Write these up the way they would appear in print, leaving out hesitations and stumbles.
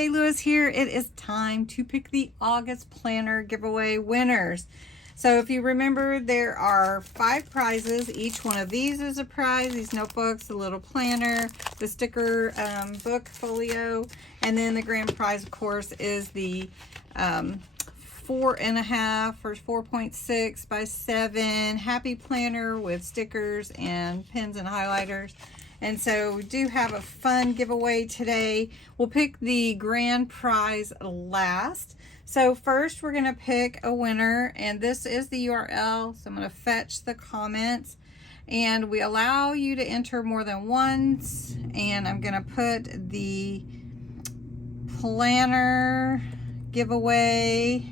CindyALewis here. It is time to pick the August planner giveaway winners. So if you remember, there are 5 prizes. Each one of these is a prize. These notebooks, the little planner, the sticker book, Folio, and then the grand prize, of course, is the 4.5 or 4.6 by 7 happy planner with stickers and pens and highlighters. And so we do have a fun giveaway today. We'll pick the grand prize last. So first we're gonna pick a winner, and this is the URL. So I'm gonna fetch the comments, and we allow you to enter more than once. And I'm gonna put the planner giveaway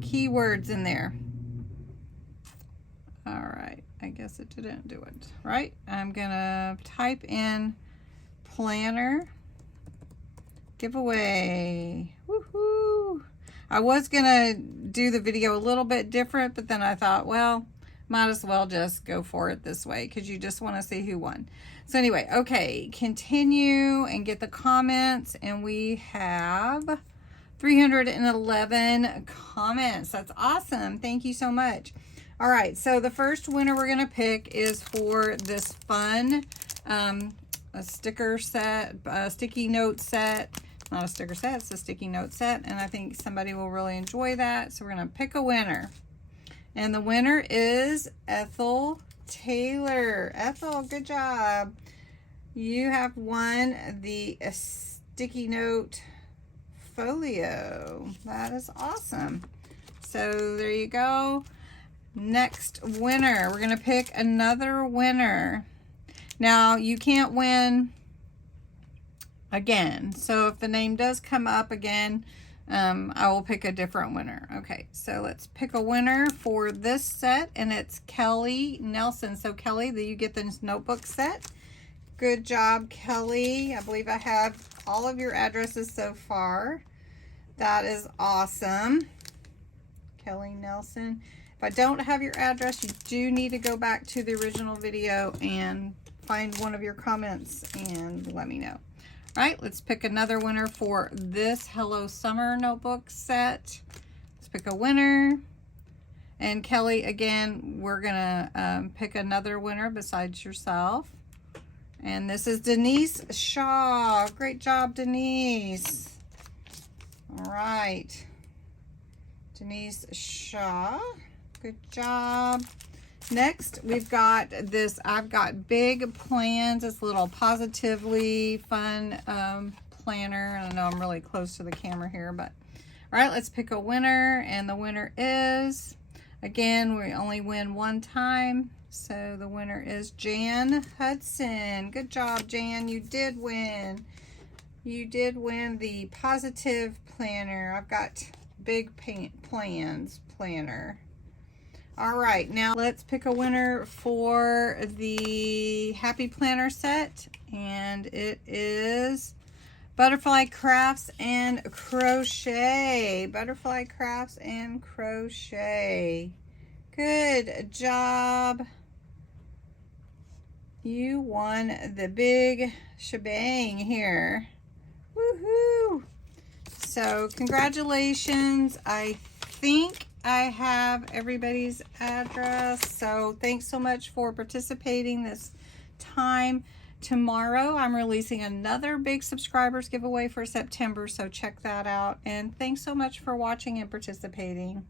keywords in there. All right, I guess it didn't do it, right? I'm gonna type in planner giveaway. Woohoo! I was gonna do the video a little bit different, but then I thought, well, might as well just go for it this way because you just want to see who won. So anyway, okay, continue and get the comments, and we have 311 comments. That's awesome. Thank you so much. All right, so the first winner we're going to pick is for this fun a sticker set, a sticky note set. Not a sticker set, it's a sticky note set, and I think somebody will really enjoy that. So we're going to pick a winner. And the winner is Ethel Taylor. Ethel, good job. You have won the sticky note Folio. That is awesome. So there you go. Next winner, we're gonna pick another winner. Now you can't win again, so if the name does come up again, I will pick a different winner. Okay, so let's pick a winner for this set, and it's Kelly Nelson. So Kelly, you get this notebook set. Good job, Kelly. I believe I have all of your addresses so far. That is awesome. Kelly Nelson. If I don't have your address, you do need to go back to the original video and find one of your comments and let me know. All right, let's pick another winner for this Hello Summer notebook set. Let's pick a winner. And Kelly, again, we're gonna pick another winner besides yourself. And this is Denise Shaw. Great job, Denise. All right. Denise Shaw. Good job. Next, we've got this, I've got Big Plans. This little positively fun planner. I know I'm really close to the camera here, but all right, let's pick a winner. And the winner is, again, we only win one time. So the winner is Jan Hudson. Good job, Jan. You did win. You did win the positive planner. I've got Big Plans planner. All right, now let's pick a winner for the Happy Planner set, and it is Butterfly Crafts and Crochet. Butterfly Crafts and Crochet. Good job. You won the big shebang here. Woohoo! So congratulations. I think I have everybody's address. So thanks so much for participating this time. Tomorrow I'm releasing another big subscribers giveaway for September, so check that out. And thanks so much for watching and participating.